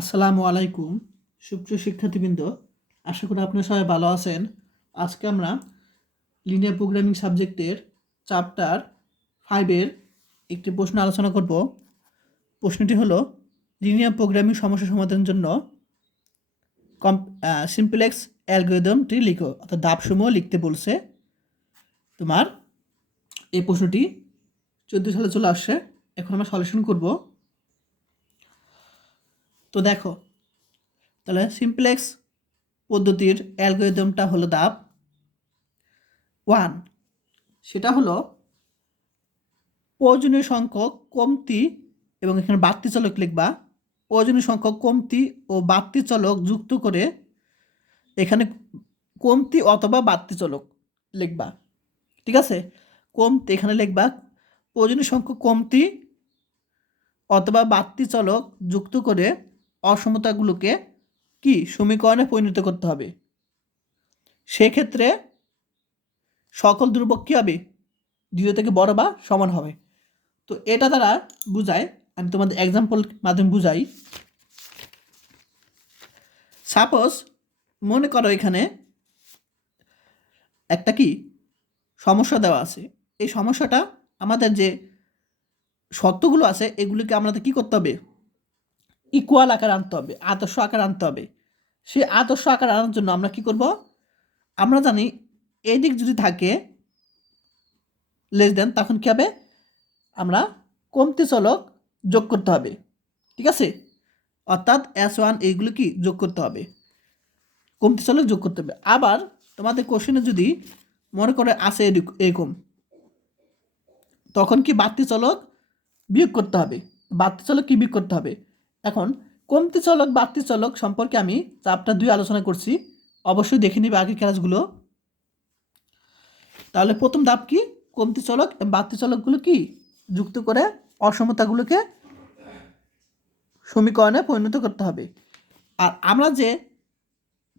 আসসালামু আলাইকুম সুপ্রিয় শিক্ষার্থীবৃন্দ, আশা করি আপনারা সবাই ভালো আছেন। আজকে আমরা লিনিয়ার প্রোগ্রামিং সাবজেক্টের চ্যাপ্টার 5-এর একটি প্রশ্ন আলোচনা করব। প্রশ্নটি হলো, লিনিয়ার প্রোগ্রামিং সমস্যা সমাধানের জন্য সিম্পলেক্স অ্যালগরিদমটি লিখো, অর্থাৎ ধাপসমূহ লিখতে বলছে। তোমার এই প্রশ্নটি 14 সালে চলে আসছে। এখন আমরা সলিউশন করব। তো দেখো, তাহলে সিম্পলেক্স পদ্ধতির অ্যালগরিদমটা হলো ধাপ 1। সেটা হলো প্রয়োজনীয় সংখ্যক কমতি এবং এখানে বাড়তি চলক লিখবা। প্রয়োজনীয় সংখ্যক কমতি ও বাড়তি চলক যুক্ত করে এখানে কমতি অথবা বাড়তি চলক লিখবা। ঠিক আছে, কমতি এখানে লিখবা প্রয়োজনীয় সংখ্যক কমতি অথবা বাড়তি চলক যুক্ত করে অসমতাগুলোকে কি সমীকরণে পরিণত করতে হবে। সেক্ষেত্রে সকল ধ্রুবক কী হবে, 0 থেকে বড় বা সমান হবে। তো এটা দ্বারা বুঝায়, আমি তোমাদের এক্সাম্পল মাধ্যমে বুঝাই। সাপোজ মনে করো এখানে একটা কি সমস্যা দেওয়া আছে। এই সমস্যাটা আমাদের যে শর্তগুলো আছে এগুলিকে আমাদের কি করতে হবে, ইকুয়াল আকার আনতে হবে, আদর্শ আকার আনতে হবে। সেই আদর্শ আকার আনার জন্য আমরা কি করব, আমরা জানি এই দিক যদি থাকে লেস দেন, তখন কী হবে, আমরা কমতি চলক যোগ করতে হবে। ঠিক আছে, অর্থাৎ S1 এইগুলো কি যোগ করতে হবে, কমতি চলক যোগ করতে হবে। আবার তোমাদের কোশ্চেনে যদি মনে করে আসে এরকম, তখন কি বাড়তি চলক বিয়োগ করতে হবে। বাড়তি চলক কি বিয়োগ করতে হবে। এখন কমতি চলক বাড়তি চলক সম্পর্কে আমি চ্যাপ্টার 2 আলোচনা করছি, অবশ্যই দেখে নিবে আগের ক্লাসগুলো। তাহলে প্রথম ধাপ কি, কমতি চলক এবং বাড়তি চলকগুলো কি যুক্ত করে অসমতাগুলোকে সমীকরণে পরিণত করতে হবে। আর আমরা যে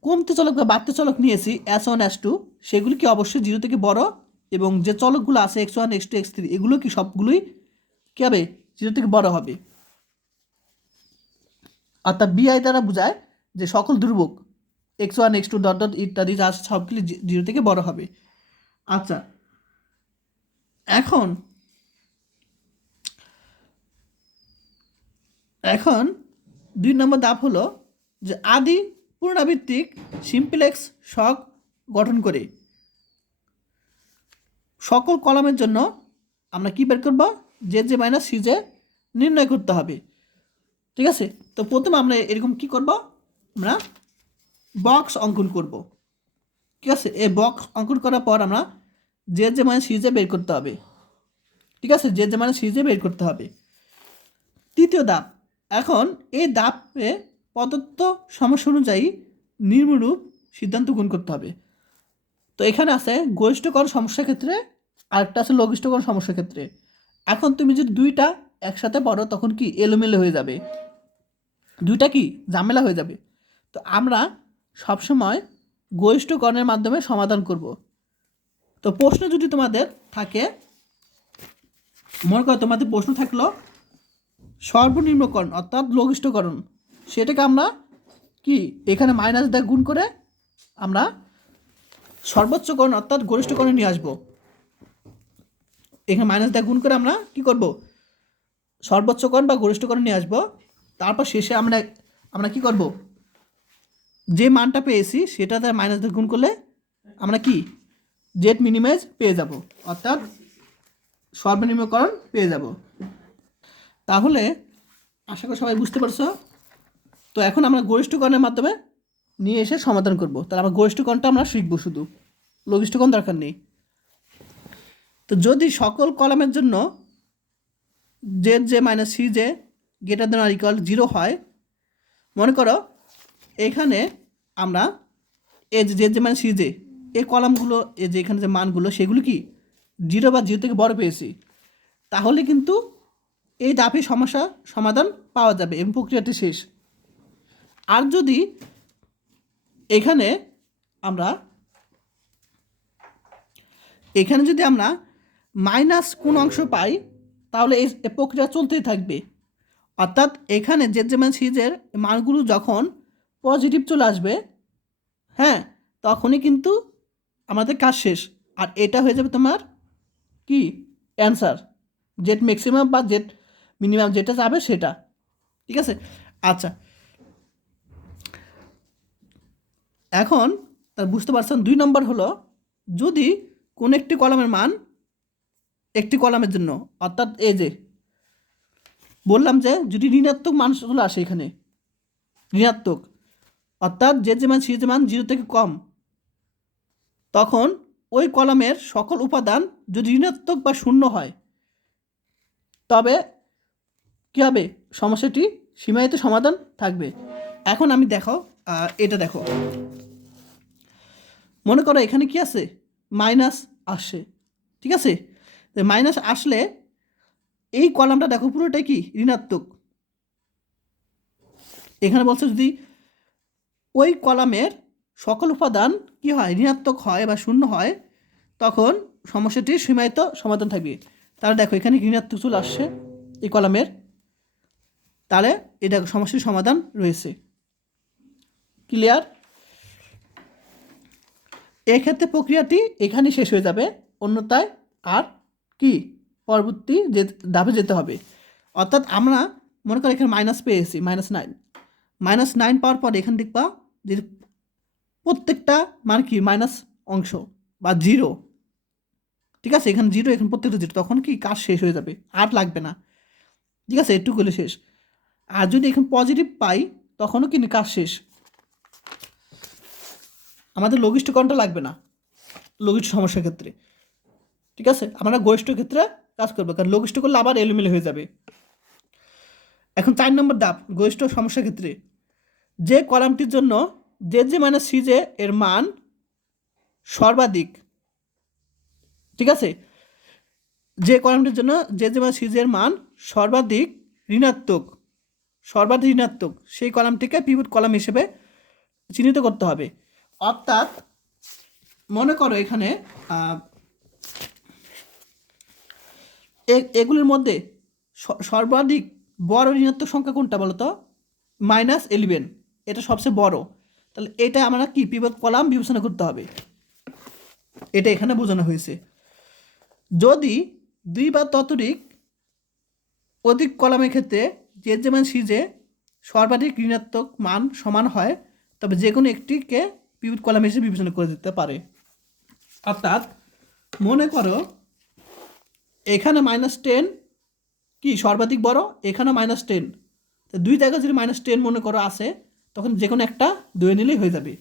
কমতি চলক বা বাড়তি চলক নিয়েছি S1 S2, সেগুলি কি অবশ্যই 0 থেকে বড়, এবং যে চলকগুলো আছে X1 X2 X3 এগুলো কি সবগুলোই কী হবে, 0 থেকে বড় হবে। অর্থাৎ BI দ্বারা বোঝায় যে সকল ধ্রুবক X1 X2 ডট ডট ইত্যাদি যা আছে সবগুলি 0 থেকে বড় হবে। আচ্ছা, এখন এখন 2 নম্বর ধাপ হলো যে আদি পুনরাবৃত্তিক সিম্পলেক্স ছক গঠন করে সকল কলামের জন্য আমরা কি বের করব, জে মাইনাস সিজে নির্ণয় করতে হবে। ঠিক আছে, তো প্রথমে আমরা এরকম কি করব, আমরা বক্স অঙ্কন করব। ঠিক আছে, এই বক্স অঙ্কন করার পর আমরা জে মাইনাস সিজে বের করতে হবে। ঠিক আছে, জে মাইনাস সিজে বের করতে হবে। তৃতীয় ধাপ, এখন এই ধাপে প্রদত্ত সমস্যা অনুযায়ী নিম্নরূপ সিদ্ধান্ত গ্রহণ করতে হবে। তো এখানে আছে গরিষ্ঠকরণ সমস্যার ক্ষেত্রে, আরেকটা আছে লঘিষ্ঠকরণ সমস্যার ক্ষেত্রে। এখন তুমি যদি দুইটা একসাথে পড়ো তখন কি এলোমেলো হয়ে যাবে, দুইটা কি ঝামেলা হয়ে যাবে। তো আমরা সবসময় গরিষ্ঠকরণের মাধ্যমে সমাধান করব। তো প্রশ্ন যদি তোমাদের থাকে, মনে করো তোমাদের প্রশ্ন থাকলো সর্বনিম্নকরণ অর্থাৎ লঘিষ্ঠকরণ, সেটাকে আমরা কি এখানে মাইনাস দিয়ে গুণ করে আমরা সর্বোচ্চকরণ অর্থাৎ গরিষ্ঠকরণে নিয়ে আসবো। এখানে মাইনাস দিয়ে গুণ করে আমরা কি করব, সর্বোচ্চকরণ বা গরিষ্ঠকরণ নিয়ে আসবো। তারপর শেষে আমরা আমরা কি করব, যে মানটা পেয়েছি সেটাতে মাইনাস দিয়ে গুণ করলে আমরা কি জেড মিনিমাইজ পেয়ে যাব, অর্থাৎ সর্বনিম্নকরণ পেয়ে যাব। তাহলে আশা করি সবাই বুঝতে পারছো। তো এখন আমরা গরিষ্ঠকরণের মাধ্যমে নিয়ে এসে সমাধান করব। তাহলে আমরা গরিষ্ঠকরণটা আমরা শিখবো, শুধু লঘিষ্ঠকরণ দরকার নেই। তো যদি সকল কলামের জন্য J minus C J greater than or equal 0 হয়, মনে করো এখানে আমরা এই যে মাইনাস সি জে এই কলামগুলো, এই যে এখানে যে মানগুলো সেগুলো কি 0 বা 0 থেকে বড় পেয়েছি, তাহলে কিন্তু এই ধাপে সমস্যা সমাধান পাওয়া যাবে এবং প্রক্রিয়াটি শেষ। আর যদি এখানে যদি আমরা মাইনাস কোন অংশ পাই, তাহলে এই প্রক্রিয়া চলতেই থাকবে। অর্থাৎ এখানে যে মান সিজের মানগুলো যখন পজিটিভ চলে আসবে, হ্যাঁ, তখনই কিন্তু আমাদের কাজ শেষ। আর এটা হয়ে যাবে তোমার কি অ্যান্সার, জেড ম্যাক্সিমাম বা জেড মিনিমাম যেটা যাবে সেটা। ঠিক আছে। আচ্ছা, এখন তার বুঝতে পারছেন 2 নম্বর হলো যদি কোন একটি কলামের মান একটি কলামের জন্য, অর্থাৎ এই যে বললাম যে যদি ঋণাত্মক মান চলে আসে এখানে, ঋণাত্মক অর্থাৎ যে মান সি যে মান 0 থেকে কম, তখন ওই কলামের সকল উপাদান যদি ঋণাত্মক বা শূন্য হয় তবে কী হবে, সমস্যাটি সীমায়িত সমাধান থাকবে। এখন আমি দেখো এটা দেখো, মনে করো এখানে কি আছে, মাইনাস আসে। ঠিক আছে, মাইনাস আসলে এই কলামটা দেখো পুরোটাই কি ঋণাত্মক। এখানে বলছে যদি ওই কলামের সকল উপাদান কি হয়, ঋণাত্মক হয় বা শূন্য হয়, তখন সমস্যাটির সীমায়িত সমাধান থাকবে। তাহলে দেখো এখানে ঋণাত্মক চলে আসছে এই কলামের, তাহলে এটা সমস্যার সমাধান রয়েছে। ক্লিয়ার? এক্ষেত্রে প্রক্রিয়াটি এখানে শেষ হয়ে যাবে, অন্যথায় আর কি পরবর্তী যে ধাপে যেতে হবে। অর্থাৎ আমরা মনে করি এখানে মাইনাস পেয়েছি, -9 পাওয়ার পর এখানে দেখবা যে প্রত্যেকটা মানে কি মাইনাস অংশ বা 0। ঠিক আছে, এখানে 0, এখানে প্রত্যেকটা 0, তখন কি কাজ শেষ হয়ে যাবে, আর লাগবে না। ঠিক আছে, একটু করলে শেষ। আর যদি এখানে পজিটিভ পাই তখনও কিন্তু কাজ শেষ, আমাদের লঘিষ্ঠকরণটা লাগবে না লঘিষ্ঠ সমস্যার ক্ষেত্রে। ঠিক আছে, আমরা গরিষ্ঠ ক্ষেত্রে কাজ করবো, কারণ লঘিষ্ঠ করলে আবার এলোমেলো হয়ে যাবে। এখন 4 নম্বর ধাপ, গরিষ্ঠ সমস্যার ক্ষেত্রে যে কলামটির জন্য যে মাইনাস সিজে এর মান সর্বাধিক। ঠিক আছে, যে কলামটির জন্য যে মাইনাস সিজে এর মান সর্বাধিক ঋণাত্মক, সেই কলামটিকে পিভট কলাম হিসেবে চিহ্নিত করতে হবে। অর্থাৎ মনে করো এখানে এগুলির মধ্যে সর্বাধিক বড় ঋণাত্মক সংখ্যা কোনটা বলো তো? -11, এটা সবচেয়ে বড়। তাহলে এটা আমরা কি পিভট কলাম বিবেচনা করতে হবে, এটা এখানে বোঝানো হয়েছে। যদি 2 বা ততোধিক অধিক কলামের ক্ষেত্রে যে মান সিজে সর্বাধিক ঋণাত্মক মান সমান হয়, তবে যে কোনো একটিকে পিভট কলাম হিসেবে বিবেচনা করে দিতে পারে। অর্থাৎ মনে করো এখানে -10 কি সর্বাধিক বড়, এখানে -10, তো 2 জায়গায় যদি -10 মনে করো আছে, তখন যে কোনো একটা ধুয়ে নিলেই হয়ে যাবে।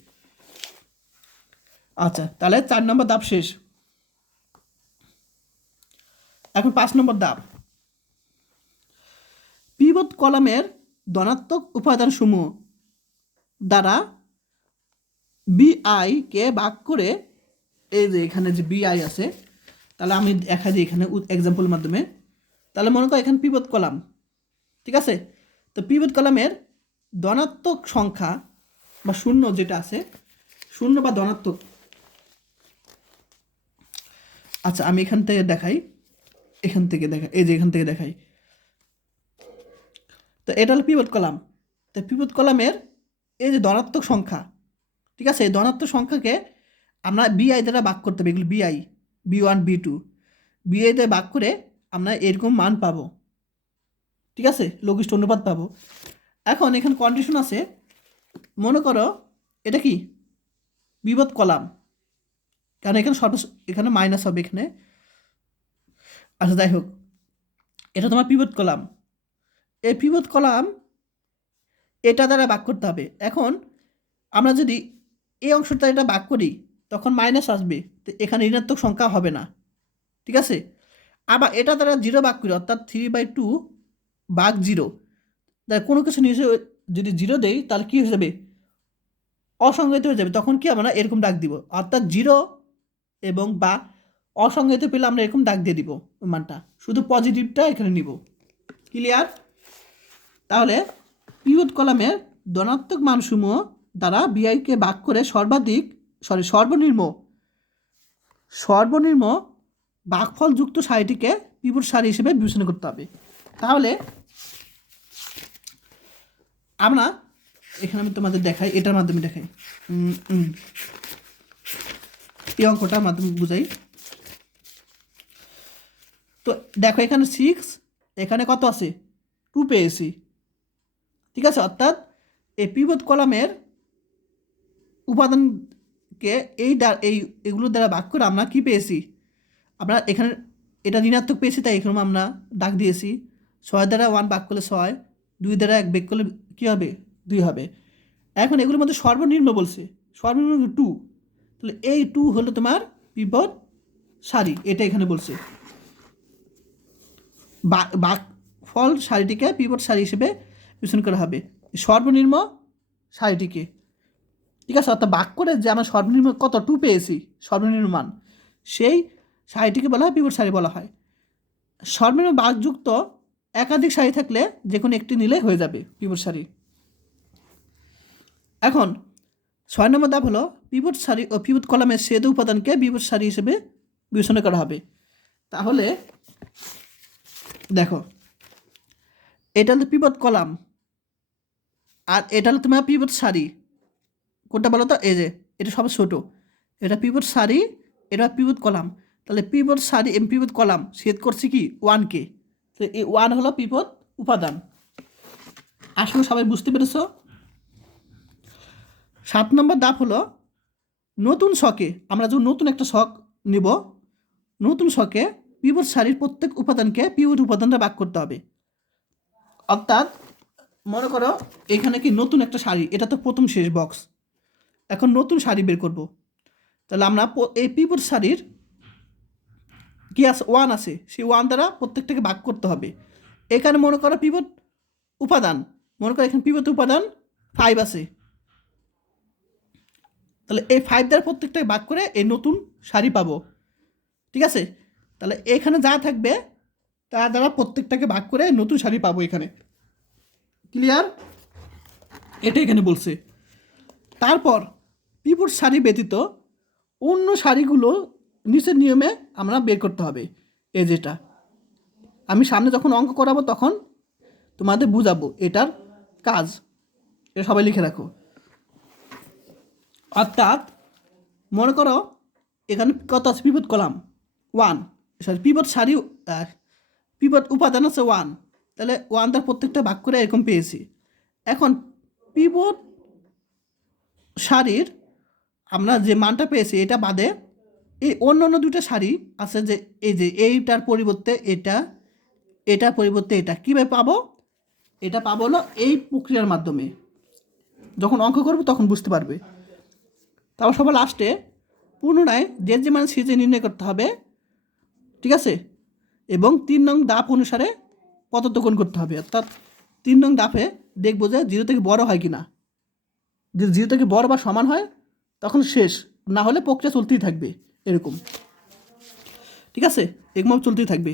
আচ্ছা, তাহলে 4 নম্বর ধাপ শেষ। এখন 5 নম্বর ধাপ, পিভট কলামের ধনাত্মক উপাদানসমূহ দ্বারা বিআই কে ভাগ করে, এই যে এখানে যে বিআই আছে, তাহলে আমি দেখা দিই এখানে এক্সাম্পলের মাধ্যমে। তাহলে মনে করো এখানে পিভট কলাম, ঠিক আছে, তো পিভট কলামের ধনাত্মক সংখ্যা বা শূন্য যেটা আছে, শূন্য বা ধনাত্মক। আচ্ছা, আমি এখান থেকে দেখাই, এই যে এখান থেকে দেখাই। তো এটা হলো পিভট কলাম। তো পিভট কলামের এই যে ধনাত্মক সংখ্যা, ঠিক আছে, এই ধনাত্মক সংখ্যাকে আমরা বিআই দ্বারা ভাগ করতে হবে। এগুলো বিআই, B1 B2 বিআই দ্বারা ভাগ করে আমরা এরকম মান পাবো। ঠিক আছে, লঘিষ্ঠ অনুপাত পাবো। এখন এখানে কন্ডিশন আছে, মনে করো এটা কি পিভট কলাম, কারণ এখানে এখানে মাইনাস হবে এখানে। আচ্ছা, যাই হোক, এটা তোমার পিভট কলাম। এই পিভট কলাম এটা দ্বারা ভাগ করতে হবে। এখন আমরা যদি এই অংশটা এটা ভাগ করি তখন মাইনাস আসবে, তো এখানে ঋণাত্মক সংখ্যা হবে না। ঠিক আছে, আবার এটা দ্বারা 0 ভাগ করি, অর্থাৎ 3/2 ভাগ 0, তাই কোনো কিছু নিচে যদি 0 দেই তাহলে কী হয়ে যাবে, অসংজ্ঞায়িত হয়ে যাবে। তখন কি আমরা এরকম ডাক দিব, অর্থাৎ 0 এবং বা অসংজ্ঞায়িত পেলে আমরা এরকম ডাক দিয়ে দিব মানটা, শুধু পজিটিভটা এখানে নিব। ক্লিয়ার? তাহলে পিভট কলামের ধনাত্মক মানসমূহ দ্বারা বিআইকে ভাগ করে সর্বনিম্ন ভাগফলযুক্ত সারিটিকে পিভট সারি হিসেবে বিবেচনা করতে হবে। তাহলে আমরা এখানে আমি তোমাদের দেখাই, এটার মাধ্যমে দেখাই, এই অঙ্কটার মাধ্যমে বুঝাই। তো দেখো এখানে 6, এখানে কত আছে 2 পেয়েছি, ঠিক আছে। অর্থাৎ এই পিভট কলামের উপাদানকে এইগুলোর দ্বারা ভাগ করে আমরা কি পেয়েছি, আমরা এখানে এটা ঋণাত্মক পেয়েছি, তাই এখানে আমরা ডাক দিয়েছি। 6 দ্বারা 1 ভাগ করলে 6, 2 দ্বারা 1 ভাগ করলে কী হবে 2 হবে। এখন এগুলোর মধ্যে সর্বনিম্ন বলছে, সর্বনিম্ন 2, তাহলে এই 2 হলো তোমার পিভট সারি, এটা এখানে বলছে। ফল সারিটিকে পিভট সারি হিসেবে বিবেচনা করা হবে সর্বনিম্ন সারিটিকে, ঠিক আছে। অর্থাৎ ভাগ করে যে আমরা সর্বনিম্ন কত 2 পেয়েছি সর্বনিম্ন মান, সেই সারিটিকে বলা হয় পিভট সারি বলা হয়। সর্বনিম্ন ভাগযুক্ত একাধিক সারি থাকলে যে কোনো একটি নিলে হয়ে যাবে পিভট সারি। এখন 6 নম্বর ধাপ হলো পিভট সারি ও পিভট কলামের ছেদ উপাদানকে পিভট সারি হিসেবে বিবেচনা করা হবে। তাহলে দেখো এটা হলো পিভট কলাম আর এটা হলো তোমার পিভট সারি, কোনটা বলো তো, এই যে এটা সব ছোট, এটা পিভট সারি, এটা পিভট কলাম। তাহলে পিভট সারি পিভট কলাম ছেদ করছে কি 1কে, তো এই 1 হলো পিভট উপাদান। আসলে সবাই বুঝতে পেরেছো। 7 নম্বর ধাপ হলো নতুন ছকে, আমরা যখন নতুন একটা ছক নিব, নতুন ছকে পিভট সারির প্রত্যেক উপাদানকে পিভট উপাদানটা ভাগ করতে হবে। অর্থাৎ মনে করো এখানে কি নতুন একটা সারি, এটা তো প্রথম শেষ বক্স, এখন নতুন সারি বের করব। তাহলে আমরা এই পিভট সারির কি আছে 1 আছে, সেই 1 দ্বারা প্রত্যেকটাকে ভাগ করতে হবে। এখানে মনে করো পিভট উপাদান, মনে করো এখানে পিভট উপাদান 5 আছে, তাহলে এই 5 দ্বারা প্রত্যেকটাকে ভাগ করে এই নতুন সারি পাবো, ঠিক আছে। তাহলে এখানে যা থাকবে তার দ্বারা প্রত্যেকটাকে ভাগ করে নতুন সারি পাবো এখানে, ক্লিয়ার, এটা এখানে বলছে। তারপর পিভট সারি ব্যতীত অন্য সারিগুলো নিচের নিয়মে আমরা বের করতে হবে। এই যেটা আমি সামনে যখন অঙ্ক করাবো তখন তোমাদের বুঝাবো এটার কাজ, এটা সবাই লিখে রাখো। অর্থাৎ মনে করো এখানে কত আছে পিভট কলাম 1, সরি পিভট সারি পিভট উপাদান আছে 1, তাহলে 1 দ্বারা প্রত্যেকটা ভাগ করে এরকম পেয়েছি। এখন পিভট সারির আমরা যে মানটা পেয়েছি এটা বাদে এই অন্য অন্য দুটো সারি আছে, যে এই যে এইটার পরিবর্তে এটা, এটার পরিবর্তে এটা, কীভাবে পাবো, এটা পাবো হলো এই প্রক্রিয়ার মাধ্যমে, যখন অঙ্ক করবো তখন বুঝতে পারবে। তারপর সবার লাস্টে পুনরায় যে মানে সিজে নির্ণয় করতে হবে, ঠিক আছে, এবং 3 নং ধাপ অনুসারে পদ্ধতিকরণ করতে হবে। অর্থাৎ 3 নং ধাপে দেখবো যে 0 থেকে বড় হয় কি না, যদি 0 থেকে বড় বা সমান হয় তখন শেষ, না হলে প্রক্রিয়া চলতেই থাকবে এরকম, ঠিক আছে, এরকম চলতেই থাকবে।